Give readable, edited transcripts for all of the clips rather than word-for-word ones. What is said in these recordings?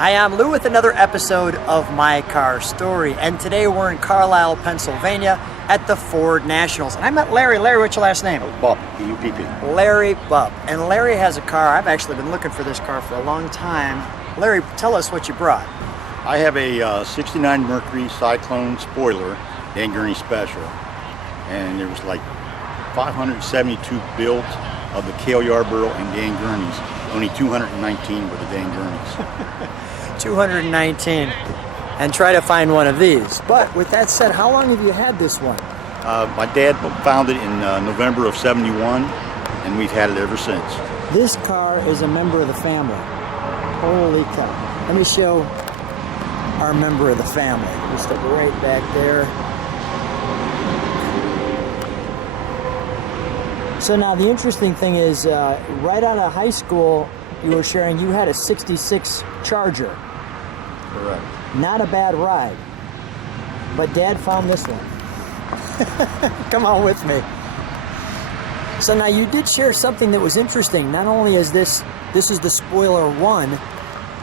Hi, I'm Lou with another episode of My Car Story, and today we're in Carlisle, Pennsylvania at the Ford Nationals. And I met Larry. Larry, what's your last name? Bupp, B-U-P-P. Larry Bupp. And Larry has a car. I've actually been looking for this car for a long time. Larry, tell us what you brought. I have a 69 Mercury Cyclone spoiler, Dan Gurney special. And there was like 572 built of the Cale Yarborough and Dan Gurneys. Only 219 were the Dan Gurneys. 219. And try to find one of these. But with that said, how long have you had this one? My dad found it in November of '71, and we've had it ever since. This car is a member of the family. Holy cow. Let me show our member of the family. Just step right back there. So now the interesting thing is, right out of high school, you were sharing you had a 66 Charger. Correct. Not a bad ride. But Dad found this one. Come on with me. So now you did share something that was interesting. Not only is this is the spoiler 1,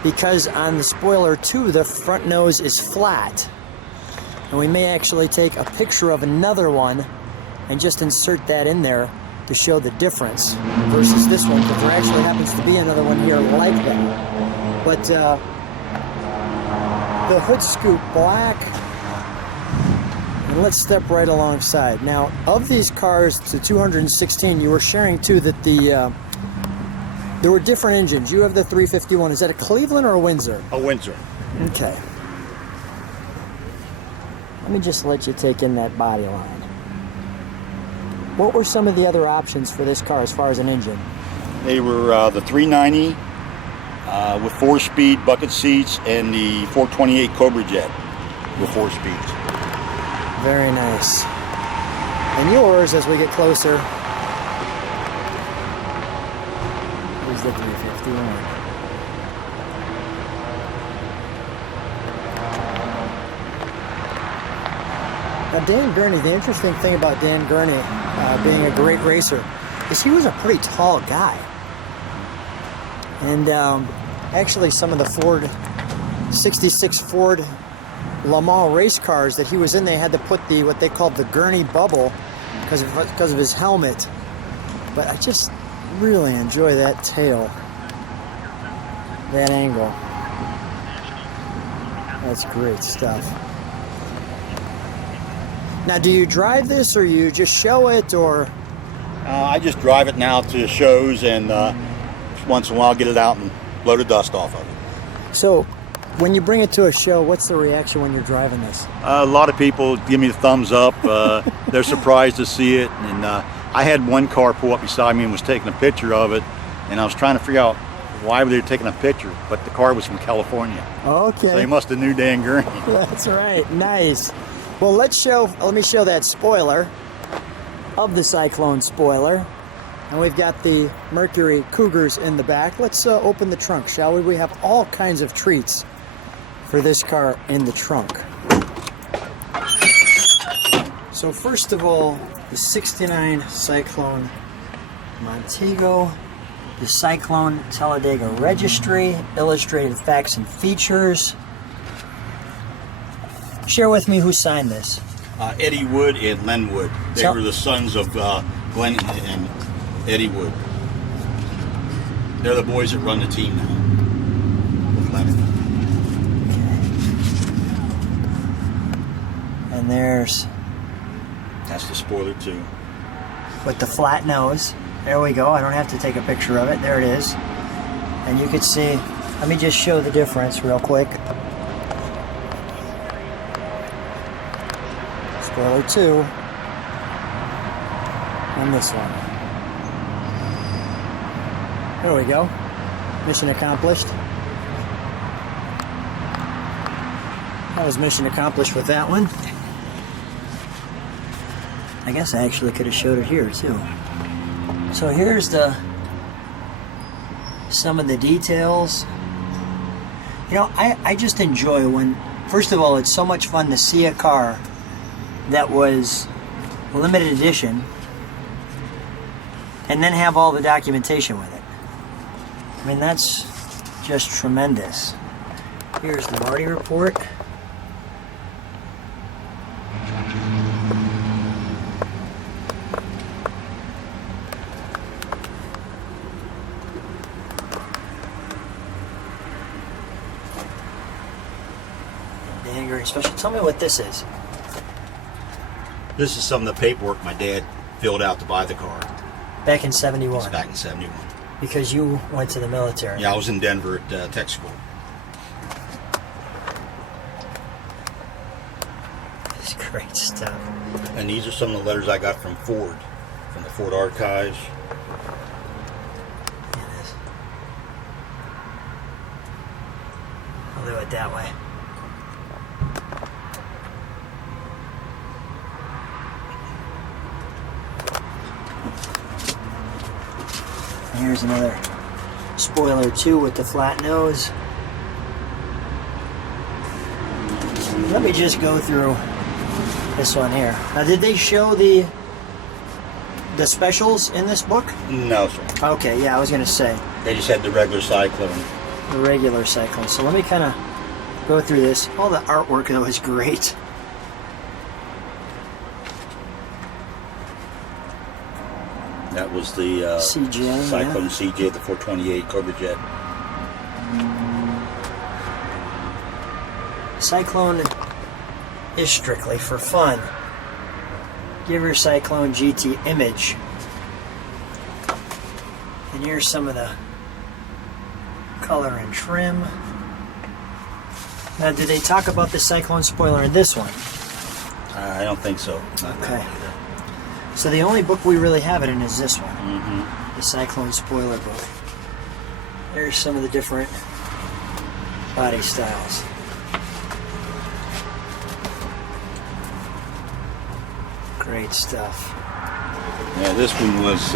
because on the spoiler 2, the front nose is flat. And we may actually take a picture of another one and just insert that in there to show the difference versus this one, because there actually happens to be another one here like that. But the hood scoop black, and let's step right alongside. Now, of these cars to 216, you were sharing too that there were different engines. You have the 351. Is that a Cleveland or a Windsor? A Windsor. Okay. Let me just let you take in that body line. What were some of the other options for this car as far as an engine? They were the 390 with 4-speed bucket seats and the 428 Cobra Jet with 4 speeds. Very nice. And yours, as we get closer, is the 351. Now, Dan Gurney, the interesting thing about Dan Gurney being a great racer is he was a pretty tall guy. And actually some of the 66 Ford Le Mans race cars that he was in, they had to put what they called the Gurney bubble because of his helmet. But I just really enjoy that tail, that angle. That's great stuff. Now, do you drive this, or you just show it, or? I just drive it now to shows, and once in a while get it out and blow the dust off of it. So, when you bring it to a show, what's the reaction when you're driving this? A lot of people give me the thumbs up. They're surprised to see it, and I had one car pull up beside me and was taking a picture of it, and I was trying to figure out why were they taking a picture, but the car was from California. Okay. So they must have knew Dan Gurney. That's right. Nice. Well, let me show that spoiler of the Cyclone spoiler. And we've got the Mercury Cougars in the back. Let's open the trunk, shall we? We have all kinds of treats for this car in the trunk. So first of all, the 69 Cyclone Montego, the Cyclone Talladega Registry, illustrated facts and features. Share with me who signed this. Eddie Wood and Len Wood. They were the sons of Glenn and Eddie Wood. They're the boys that run the team now with Lennon. Okay. And that's the spoiler too. With the flat nose. There we go. I don't have to take a picture of it. There it is. And you can see, let me just show the difference real quick. Spoiler 2 and this one. There we go. Mission accomplished. That was mission accomplished with that one. I guess I actually could have showed it here too. So here's some of the details. You know, I just enjoy when, first of all, it's so much fun to see a car that was limited edition and then have all the documentation with it. I mean, that's just tremendous. Here's the Marty report. Dan Gurney special. Tell me what this is. This is some of the paperwork my dad filled out to buy the car. Back in 71. It's back in 71. Because you went to the military. Yeah, I was in Denver at tech school. It's great stuff. And these are some of the letters I got from Ford, from the Ford archives. It is. I'll do it that way. Here's another spoiler too with the flat nose. Let me just go through this one here. Now, did they show the specials in this book? No, sir. Okay, yeah, I was gonna say They just had the regular Cyclone. the regular Cyclone. So let me kind of go through this. All the artwork though is great. That was the CJ, Cyclone yeah. CJ, the 428 Cobra Jet. Cyclone is strictly for fun. Give your Cyclone GT image. And here's some of the color and trim. Now, did they talk about the Cyclone spoiler in this one? I don't think so. Not that Okay. one either. So the only book we really have it in is this one, Mm-hmm. the Cyclone spoiler book. There's some of the different body styles. Great stuff. Yeah, this one was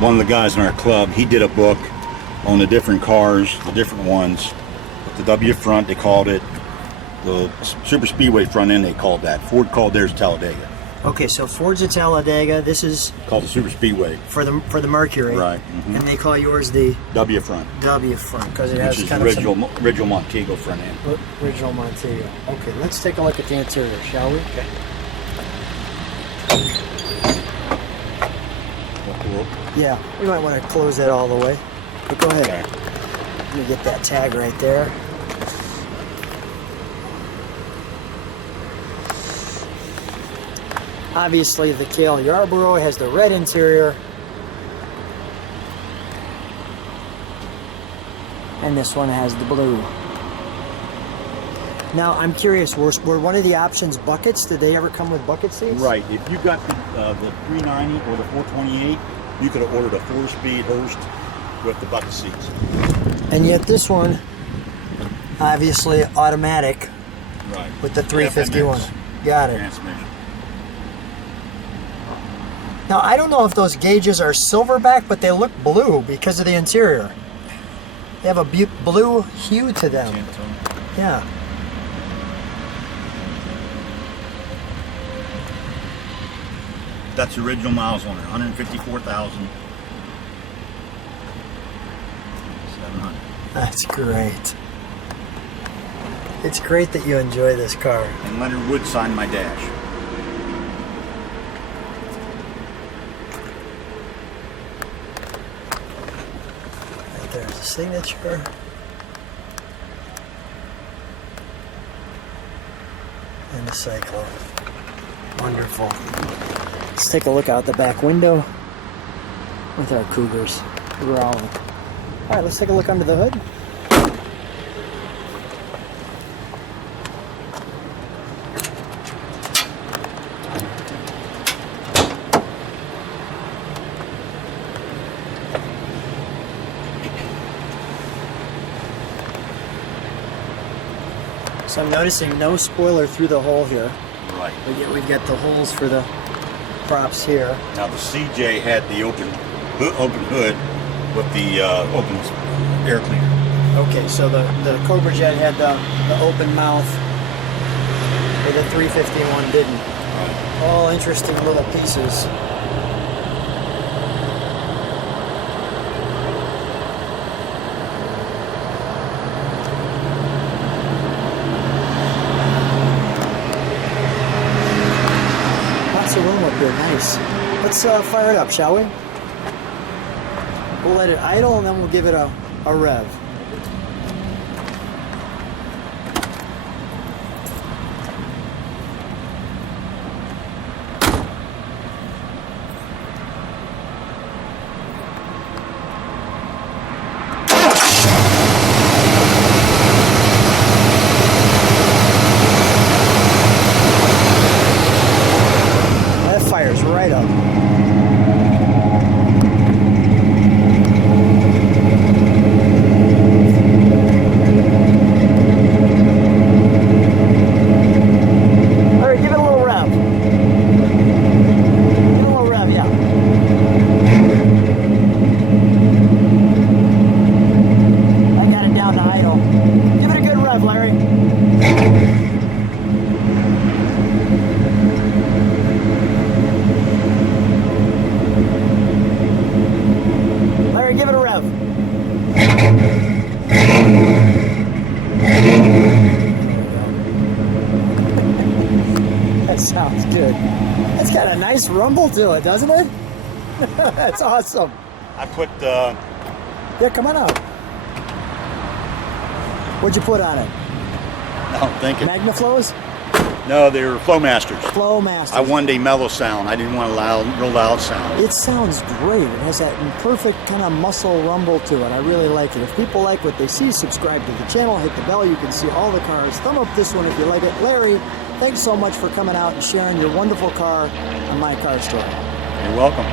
one of the guys in our club. He did a book on the different cars, the different ones. With the W front, they called it. The Super Speedway front end, they called that. Ford called theirs Talladega. Okay, so Ford's a Talladega. This is Called the Super Speedway. for the Mercury, Right. Mhm. And they call yours the W front, W front because it has which is kind the of some original Montego front end. original Montego. Okay, let's take a look at the interior, shall we? Okay. Yeah, we might want to close that all the way. But go ahead. Okay. Let me get that tag right there. Obviously, the Cale Yarborough has the red interior. And this one has the blue. Now, I'm curious, were one of the options buckets? Did they ever come with bucket seats? Right. If you got the 390 or the 428, you could have ordered a 4-speed Hurst with the bucket seats. And yet this one, obviously automatic Right. with the 351. FMX Got it. transmission. Now, I don't know if those gauges are silverback, but they look blue because of the interior. They have a blue hue to them. Yeah. That's the original miles on it, 154,700. That's great. It's great that you enjoy this car. And Leonard Wood signed my dash. Right there's the signature. And the Cyclone. Wonderful. Let's take a look out the back window with our Cougars growling. All right, let's take a look under the hood. So I'm noticing no spoiler through the hole here. Right. But yet we've got the holes for the props here. Now the CJ had the open hood with the open air cleaner. Okay, so the Cobra Jet had the open mouth, but the 351 didn't. Right. All interesting little pieces. here, nice. Let's fire it up, shall we? We'll let it idle and then we'll give it a rev. That fires right up. Larry. Larry, give it a rev. That sounds good. It's got a nice rumble to it, doesn't it? That's awesome. I put Yeah, come on out. What'd you put on it? I'm thinking. Magnaflows? No, they were Flowmasters. Flowmasters. I wanted a mellow sound. I didn't want a real loud sound. It sounds great. It has that perfect kind of muscle rumble to it. I really like it. If people like what they see, subscribe to the channel, hit the bell. You can see all the cars. Thumb up this one if you like it. Larry, thanks so much for coming out and sharing your wonderful car on My Car Store. You're welcome.